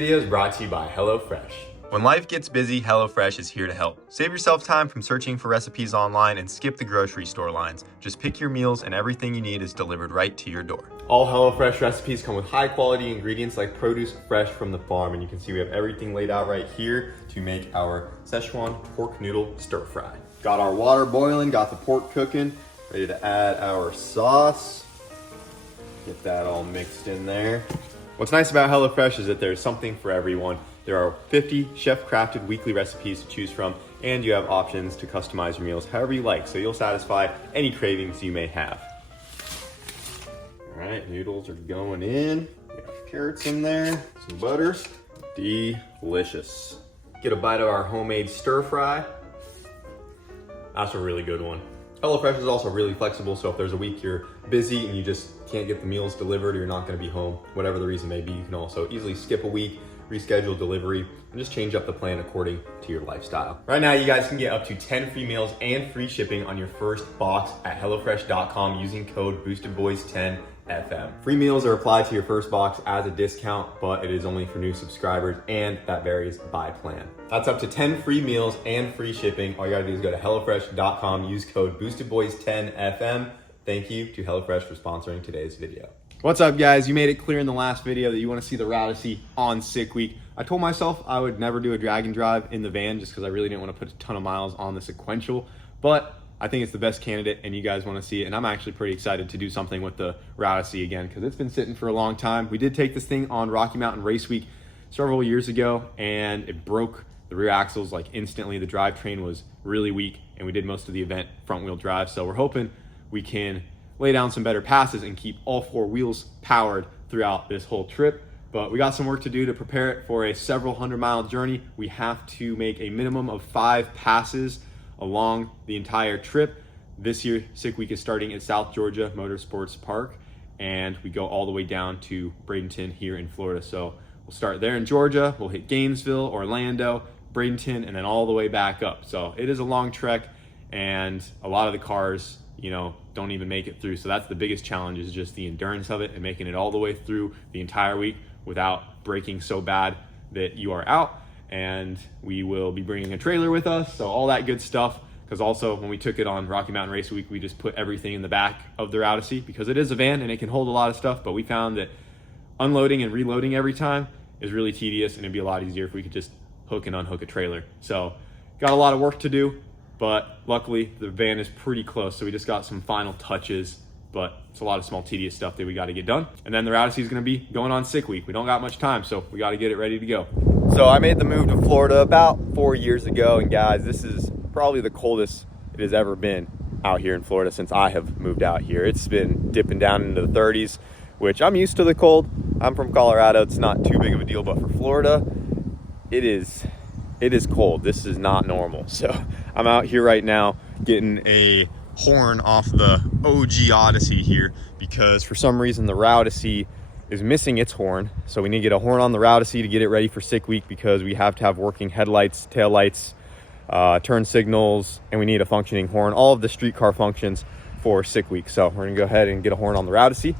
video is brought to you by HelloFresh. When life gets busy, HelloFresh is here to help. Save yourself time from searching for recipes online and skip the grocery store lines. Just pick your meals and everything you need is delivered right to your door. All HelloFresh recipes come with high quality ingredients like produce fresh from the farm. And you can see we have everything laid out right here to make our Szechuan pork noodle stir fry. Got our water boiling, got the pork cooking, ready to add our sauce. Get that all mixed in there. What's nice about HelloFresh is that there's something for everyone. There are 50 chef-crafted weekly recipes to choose from, and you have options to customize your meals however you like, so you'll satisfy any cravings you may have. All right, noodles are going in. We got carrots in there, some butter. Delicious. Get a bite of our homemade stir fry. That's a really good one. HelloFresh is also really flexible, so if there's a week you're busy and you just can't get the meals delivered or you're not gonna be home, whatever the reason may be, you can also easily skip a week, reschedule delivery, and just change up the plan according to your lifestyle. Right now, you guys can get up to 10 free meals and free shipping on your first box at HelloFresh.com using code BoostedBoys10FM. Free meals are applied to your first box as a discount, but it is only for new subscribers, and that varies by plan. That's up to 10 free meals and free shipping. All you gotta do is go to HelloFresh.com, use code BoostedBoys10FM. Thank you to HelloFresh for sponsoring today's video. What's up, guys? You made it clear in the last video that you want to see the Rowdyessey on sick week. I told myself I would never do a drag and drive in the van just because I really didn't want to put a ton of miles on the sequential, but I think it's the best candidate and you guys want to see it, and I'm actually pretty excited to do something with the Rowdyessey again because it's been sitting for a long time. We did take this thing on Rocky Mountain Race Week several years ago and it broke the rear axles like instantly. The drivetrain was really weak and we did most of the event front wheel drive, so we're hoping we can lay down some better passes and keep all four wheels powered throughout this whole trip. But we got some work to do to prepare it for a several 100-mile journey. We have to make a minimum of 5 passes along the entire trip. This year, Sick Week is starting at South Georgia Motorsports Park, and we go all the way down to Bradenton here in Florida. So we'll start there in Georgia, we'll hit Gainesville, Orlando, Bradenton, and then all the way back up. So it is a long trek, and a lot of the cars, you know, don't even make it through. So that's the biggest challenge, is just the endurance of it and making it all the way through the entire week without breaking so bad that you are out. And we will be bringing a trailer with us, so all that good stuff. Because also when we took it on Rocky Mountain Race Week, we just put everything in the back of the Rowdyessey because it is a van and it can hold a lot of stuff, but we found that unloading and reloading every time is really tedious, and it'd be a lot easier if we could just hook and unhook a trailer. So got a lot of work to do, but luckily the van is pretty close, so we just got some final touches, but it's a lot of small tedious stuff that we got to get done. And then the Rowdyessey is going to be going on Sick Week. We don't got much time, so we got to get it ready to go. So I made the move to Florida about 4 years ago, and guys, this is probably the coldest it has ever been out here in Florida since I have moved out here. It's been dipping down into the 30s, which I'm used to the cold. I'm from Colorado. It's not too big of a deal, but for Florida, it is cold. This is not normal. So I'm out here right now getting a horn off the OG Odyssey here because for some reason the Rowdyessey is missing its horn. So we need to get a horn on the Rowdyessey to get it ready for Sick Week because we have to have working headlights, tail lights, turn signals, and we need a functioning horn. All of the street car functions for Sick Week. So we're gonna go ahead and get a horn on the Rowdyessey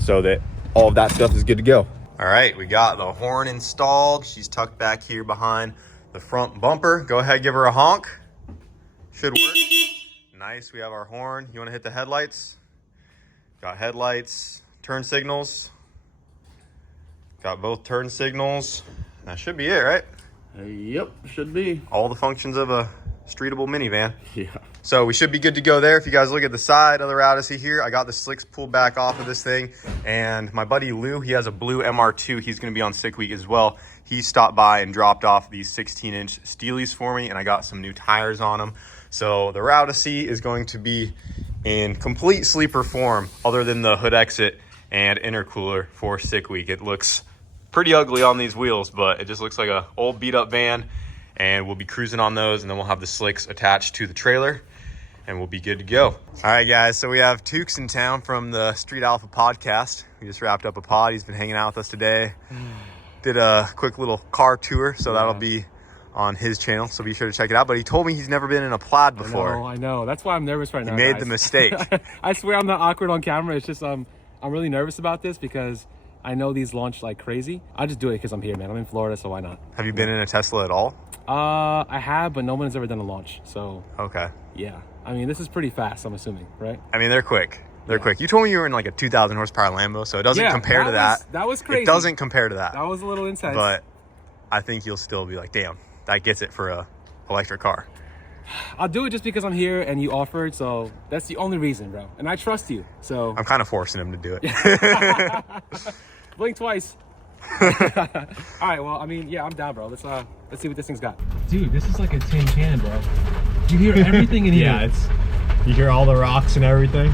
so that all of that stuff is good to go. All right, we got the horn installed. She's tucked back here behind the front bumper. Go ahead, give her a honk. Should work. Nice, we have our horn. You wanna hit the headlights? Got headlights, turn signals. Got both turn signals. That should be it, right? Yep, should be. All the functions of a streetable minivan. Yeah. So we should be good to go there. If you guys look at the side of the Rowdyessey here, I got the slicks pulled back off of this thing. And my buddy Lou, he has a blue MR2. He's gonna be on Sick Week as well. He stopped by and dropped off these 16-inch Steelies for me, and I got some new tires on them. So the Rowdyessey is going to be in complete sleeper form other than the hood exit and intercooler for Sick Week. It looks pretty ugly on these wheels, but it just looks like a old beat up van, and we'll be cruising on those, and then we'll have the slicks attached to the trailer and we'll be good to go. All right, guys, so we have Tukes in town from the Street Alpha podcast. We just wrapped up a pod. He's been hanging out with us today. Did a quick little car tour, so that'll be on his channel, so be sure to check it out. But he told me he's never been in a Plaid before. I know. That's why I'm nervous right now. He made the mistake. I swear I'm not awkward on camera. It's just I'm really nervous about this because I know these launch like crazy. I just do it because I'm here, man. I'm in Florida, so why not? Have you been in a Tesla at all? I have, but no one has ever done a launch. So Okay. yeah, I mean, this is pretty fast, I'm assuming, right? I mean, they're quick. They're quick. You told me you were in like a 2,000 horsepower Lambo, so it doesn't compare to that. That was crazy. It doesn't compare to that. That was a little intense. But I think you'll still be like, damn, that gets it for a electric car. I'll do it just because I'm here and you offered, so that's the only reason, bro. And I trust you, so. I'm kind of forcing him to do it. Blink twice. All right, well, I mean, yeah, I'm down, bro. Let's see what this thing's got. Dude, this is like a tin can, bro. You hear everything in here. Yeah, you hear all the rocks and everything.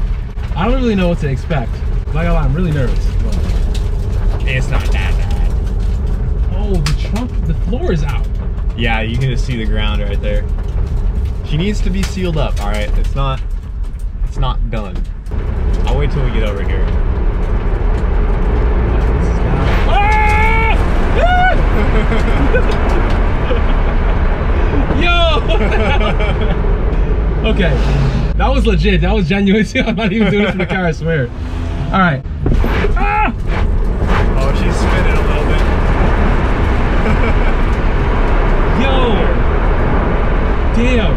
I don't really know what to expect. Not gonna lie, I'm really nervous. But It's not that bad. oh, the floor is out. Yeah, you can just see the ground right there. She needs to be sealed up, all right? It's not done. I'll wait till we get over here. Yo! Okay, that was legit. That was genuine. I'm not even doing it for the camera, I swear. All right. Ah! Oh, she's spinning a little bit. Yo! Damn.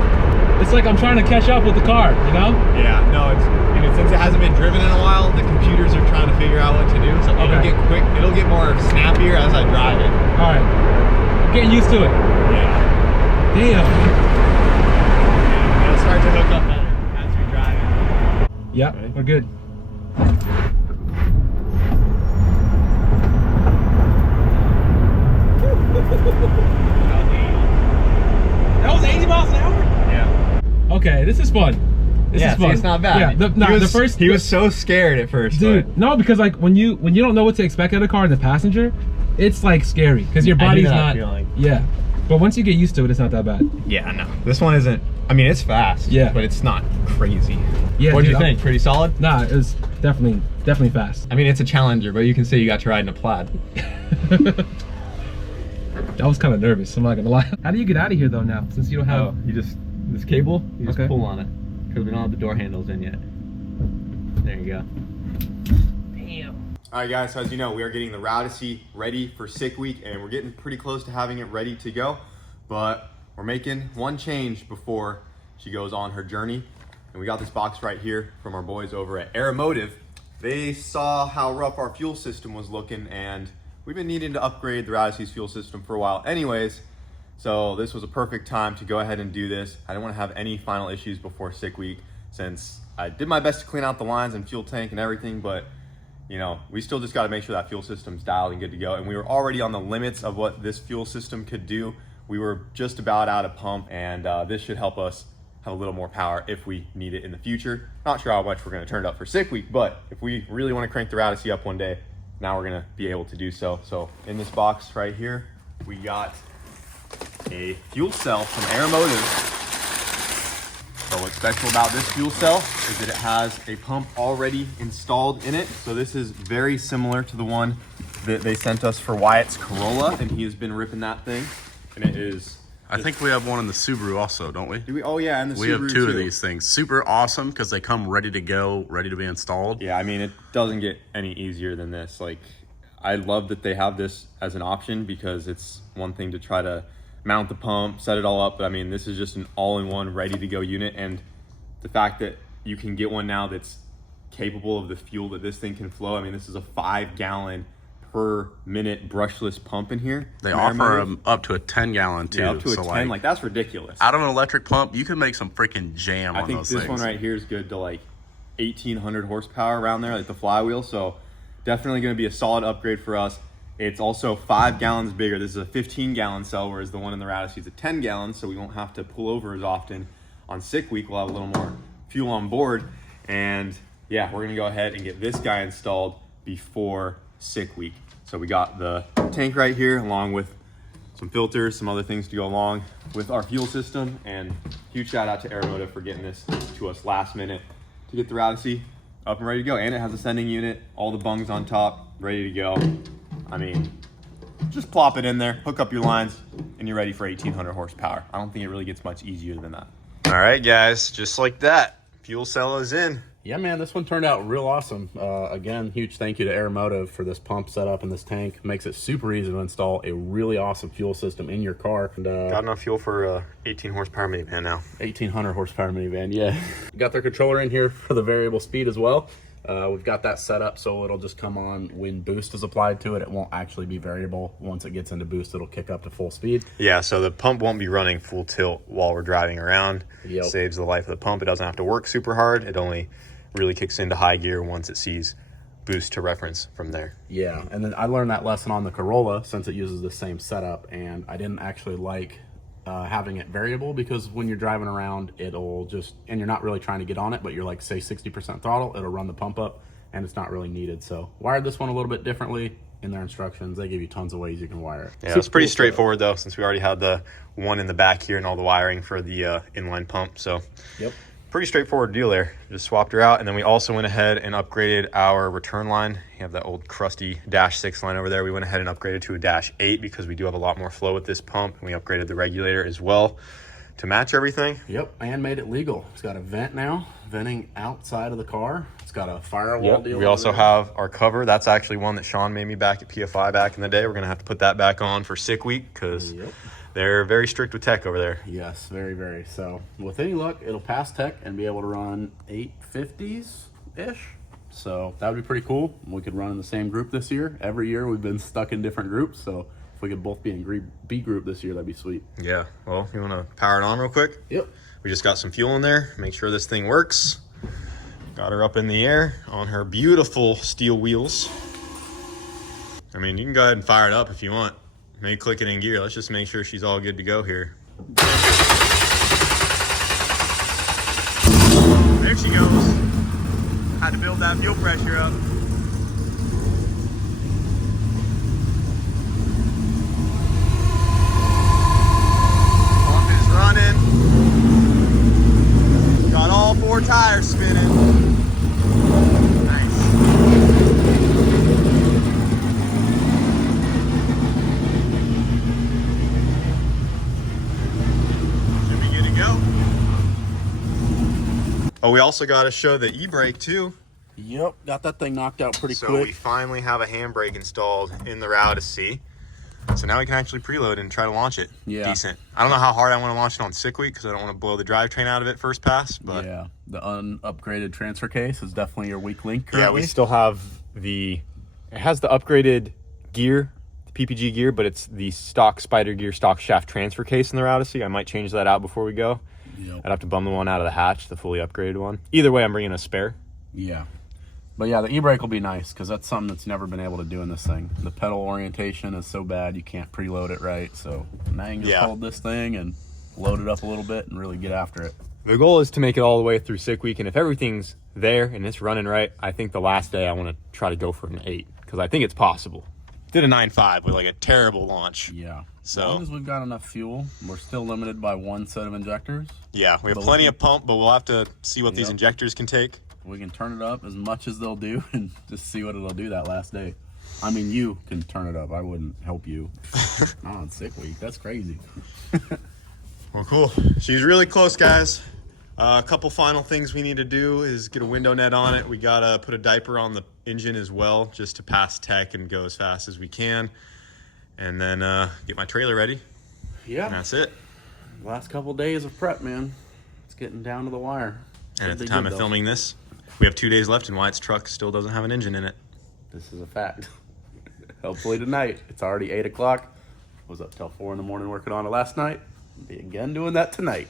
It's like I'm trying to catch up with the car, you know? Yeah, no, since it hasn't been driven in a while, the computers are trying to figure out what to do. So it'll get more snappier as I drive it. All right. I'm getting used to it. Yeah. Damn. It'll start to hook up better as we drive it. Yep, Right. we're good. That was 80 miles an hour? Yeah. Okay, this is fun. This is fun. See, it's not bad. Yeah, he was so scared at first. Dude, but. no, because like when you don't know what to expect out of a car in the passenger, it's like scary because your body's not. Yeah, but once you get used to it, it's not that bad. Yeah, no. This one isn't. I mean, it's fast. Yeah, but it's not crazy. Yeah. What do you think? Pretty solid? Nah, it was definitely fast. I mean, it's a Challenger, but you can say you got to ride in a Plaid. I was kind of nervous. I'm not gonna lie. How do you get out of here though now? Since you don't have. This cable. You just Okay. pull on it because we don't have the door handles in yet. There you go. Damn. All right, guys. So as you know, we are getting the Rowdyessey ready for Sick Week, and we're getting pretty close to having it ready to go. But we're making one change before she goes on her journey, and we got this box right here from our boys over at Aeromotive. They saw how rough our fuel system was looking, and we've been needing to upgrade the Rowdyessey's fuel system for a while anyways. So this was a perfect time to go ahead and do this. I didn't want to have any final issues before Sick Week, since I did my best to clean out the lines and fuel tank and everything, but you know, we still just got to make sure that fuel system's dialed and good to go. And we were already on the limits of what this fuel system could do. We were just about out of pump, and this should help us have a little more power if we need it in the future. Not sure how much we're going to turn it up for Sick Week, but if we really want to crank the Rowdyessey up one day, now we're going to be able to do so. So in this box right here, we got a fuel cell from Aeromotive. So what's special about this fuel cell is that it has a pump already installed in it. So this is very similar to the one that they sent us for Wyatt's Corolla, and he has been ripping that thing. And it is... I think we have one in the Subaru also, don't we? Do we? Oh yeah, and the Subaru We have two of too. these things. Super awesome because they come ready to go, ready to be installed. Yeah, I mean, it doesn't get any easier than this. Like, I love that they have this as an option, because it's one thing to try to mount the pump, set it all up, but I mean, this is just an all-in-one, ready-to-go unit, and the fact that you can get one now that's capable of the fuel that this thing can flow. I mean, this is a 5-gallon per minute brushless pump in here. They offer them up to a 10-gallon too. Yeah, up to a so 10. Like, that's ridiculous. Out of an electric pump, you can make some freaking jam on those things. I think this one right here is good to like 1,800 horsepower around there, like the flywheel. So definitely going to be a solid upgrade for us. It's also 5 gallons bigger. This is a 15-gallon cell, whereas the one in the Rowdyessey is a 10 gallons, so we won't have to pull over as often. On Sick Week, we'll have a little more fuel on board. And yeah, we're gonna go ahead and get this guy installed before Sick Week. So we got the tank right here, along with some filters, some other things to go along with our fuel system. And huge shout out to Aeromotive for getting this to us last minute to get the Rowdyessey up and ready to go. And it has a sending unit, all the bungs on top, ready to go. I mean, just plop it in there, hook up your lines, and you're ready for 1,800 horsepower. I don't think it really gets much easier than that. All right, guys, just like that, fuel cell is in. Yeah, man, this one turned out real awesome. Again, huge thank you to Aeromotive for this pump setup and this tank. Makes it super easy to install a really awesome fuel system in your car. And, Got enough fuel for a 18 horsepower minivan now. 1800 horsepower minivan, yeah. Got their controller in here for the variable speed as well. We've got that set up so it'll just come on when boost is applied to it. It won't actually be variable. Once it gets into boost, it'll kick up to full speed. Yeah, so the pump won't be running full tilt while we're driving around. Yep. Saves the life of the pump. It doesn't have to work super hard. It only really kicks into high gear once it sees boost to reference from there. Yeah, and then I learned that lesson on the Corolla since it uses the same setup, and I didn't actually like having it variable, because when you're driving around, it'll just, and you're not really trying to get on it, but you're like, say 60% throttle, it'll run the pump up, and it's not really needed. So wired this one a little bit differently. In their instructions, they give you tons of ways you can wire it. Yeah, it's pretty straightforward though, since we already had the one in the back here and all the wiring for the inline pump. So Yep. pretty straightforward deal there. Just swapped her out, and then we also went ahead and upgraded our return line. You have that old crusty -6 line over there. We went ahead and upgraded to a -8 because we do have a lot more flow with this pump, and we upgraded the regulator as well to match everything. Yep, and made it legal. It's got a vent now, venting outside of the car. It's got a firewall deal. We also have our cover. That's actually one that Sean made me back at PFI back in the day. We're gonna have to put that back on for sick week because they're very strict with tech over there. Yes, very, very. So with any luck, it'll pass tech and be able to run 850s-ish. So that would be pretty cool. We could run in the same group this year. Every year we've been stuck in different groups. So if we could both be in B group this year, that'd be sweet. Yeah, well, you wanna power it on real quick? Yep. We just got some fuel in there. Make sure this thing works. Got her up in the air on her beautiful steel wheels. I mean, you can go ahead and fire it up if you want. Maybe click it in gear. Let's just make sure she's all good to go here. There she goes. Had to build that fuel pressure up. Pump is running. Got all 4 tires spinning. Nice. Oh, we also got to show the e-brake too. Yep, got that thing knocked out pretty So quick. we finally have a handbrake installed in the Rowdyessey. So now we can actually preload and try to launch it. Yeah. Decent. I don't know how hard I want to launch it on sick week because I don't want to blow the drivetrain out of it first pass. But yeah, the unupgraded transfer case is definitely your weak link currently. yeah, we still have it has the upgraded gear, the PPG gear, but it's the stock Spider Gear stock shaft transfer case in the Rowdyessey. I might change that out before we go. Yep. I'd have to bum the one out of the hatch, the fully upgraded one. Either way, I'm bringing a spare. Yeah. But yeah, the e-brake will be nice because that's something that's never been able to do in this thing. The pedal orientation is so bad you can't preload it right. So now you can just hold this thing and load it up a little bit and really get after it. The goal is to make it all the way through sick week, and if everything's there and it's running right, I think the last day I want to try to go for an 8 because I think it's possible. Did a 9.5 with like a terrible launch. Yeah. So as long as we've got enough fuel, we're still limited by 1 set of injectors. yeah, we have plenty of pump, but we'll have to see what these injectors can take. We can turn it up as much as they'll do and just see what it'll do that last day. I mean, you can turn it up. I wouldn't help you. Not on sick week. That's crazy. Well, cool. She's really close, guys. A couple final things we need to do is get a window net on it. We gotta put a diaper on the engine as well, just to pass tech and go as fast as we can. And then get my trailer ready. Yeah. And that's it. Last couple days of prep, man. It's getting down to the wire. And at the time of filming this, we have 2 days left and Wyatt's truck still doesn't have an engine in it. This is a fact. Hopefully tonight. It's already 8 o'clock. Was up till 4 in the morning working on it last night. Be again doing that tonight.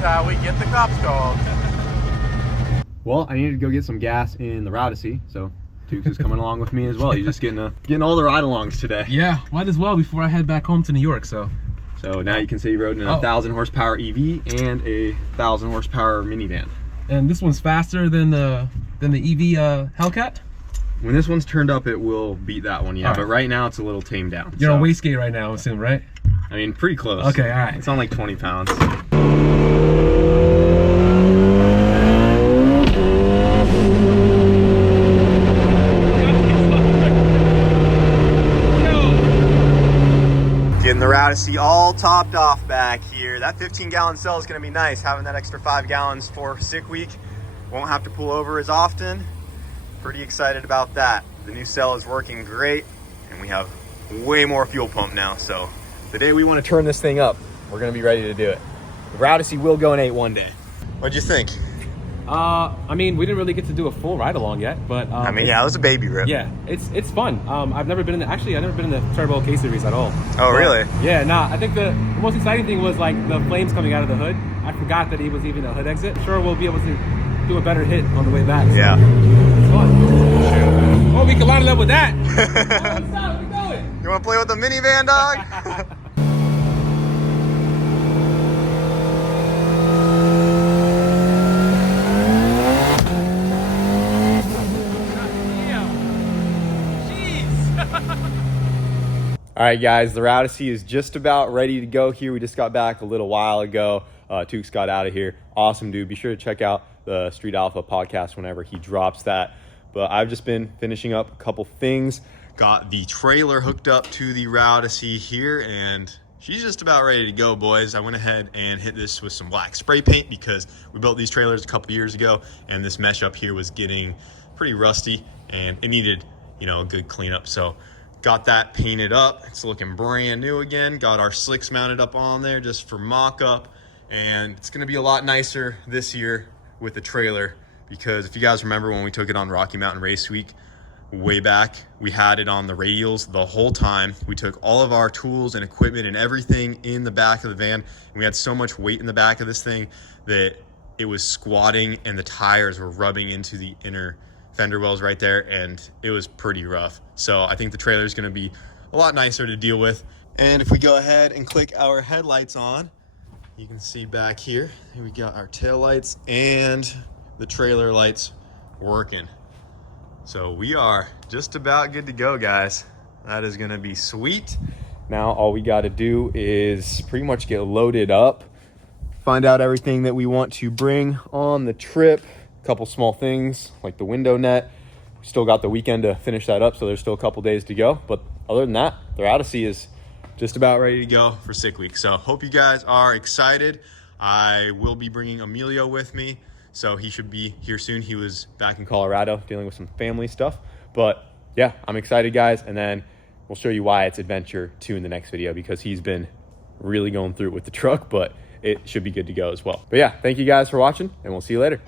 how we get the cops called. Well, I needed to go get some gas in the Rowdyessey, so Tukes is coming along with me as well. He's just getting all the ride-alongs today. Yeah, might as well before I head back home to New York. So now you can see he rode in a 1,000 horsepower EV and a 1,000 horsepower minivan. And this one's faster than the EV Hellcat? When this one's turned up, it will beat that one, yeah. All right. But right now, it's a little tamed down. You're on wastegate right now, I assume, right? I mean, pretty close. Okay, all right. It's on like 20 pounds. Getting the Rowdyessey all topped off back here. That 15-gallon cell is going to be nice. Having that extra 5 gallons for sick week. Won't have to pull over as often. Pretty excited about that. The new cell is working great, and we have way more fuel pump now. So the day we want to turn this thing up, we're going to be ready to do it. The Rowdyessey will go in 8 one day. What'd you think? I mean, we didn't really get to do a full ride along yet, but I mean, yeah, it was a baby rip. Yeah, it's fun. I've never been in I've never been in the Turbo K series at all. Oh, really? Yeah, I think the most exciting thing was like the flames coming out of the hood. I forgot that he was even a hood exit. Sure, we'll be able to do a better hit on the way back. So Yeah. it's fun. Oh, we can line it up with that. What's up? We going? You want to play with the minivan, dog? All right, guys, the Rowdyessey is just about ready to go here. We just got back a little while ago. Tukes got out of here. Awesome, dude. Be sure to check out the Street Alpha podcast whenever he drops that. But I've just been finishing up a couple things. Got the trailer hooked up to the Rowdyessey here, and she's just about ready to go, boys. I went ahead and hit this with some black spray paint because we built these trailers a couple years ago, and this mesh up here was getting pretty rusty, and it needed, a good cleanup. So got that painted up. It's looking brand new again. Got our slicks mounted up on there just for mock-up. And it's going to be a lot nicer this year with the trailer because if you guys remember when we took it on Rocky Mountain Race Week way back, we had it on the radials the whole time. We took all of our tools and equipment and everything in the back of the van. And we had so much weight in the back of this thing that it was squatting and the tires were rubbing into the inner fender wells right there, and it was pretty rough. So I think the trailer is going to be a lot nicer to deal with. And if we go ahead and click our headlights on, you can see back here we got our tail lights and the trailer lights working. So we are just about good to go, guys. That is going to be sweet. Now all we got to do is pretty much get loaded up, find out everything that we want to bring on the trip. Couple small things like the window net. We still got the weekend to finish that up, so there's still a couple days to go. But other than that, the Rowdyessey is just about ready to go for sick week. So hope you guys are excited. I will be bringing Emilio with me, so he should be here soon. He was back in Colorado dealing with some family stuff. But yeah, I'm excited, guys. And then we'll show you why it's Adventure 2 in the next video because he's been really going through it with the truck, but it should be good to go as well. But yeah, thank you guys for watching, and we'll see you later.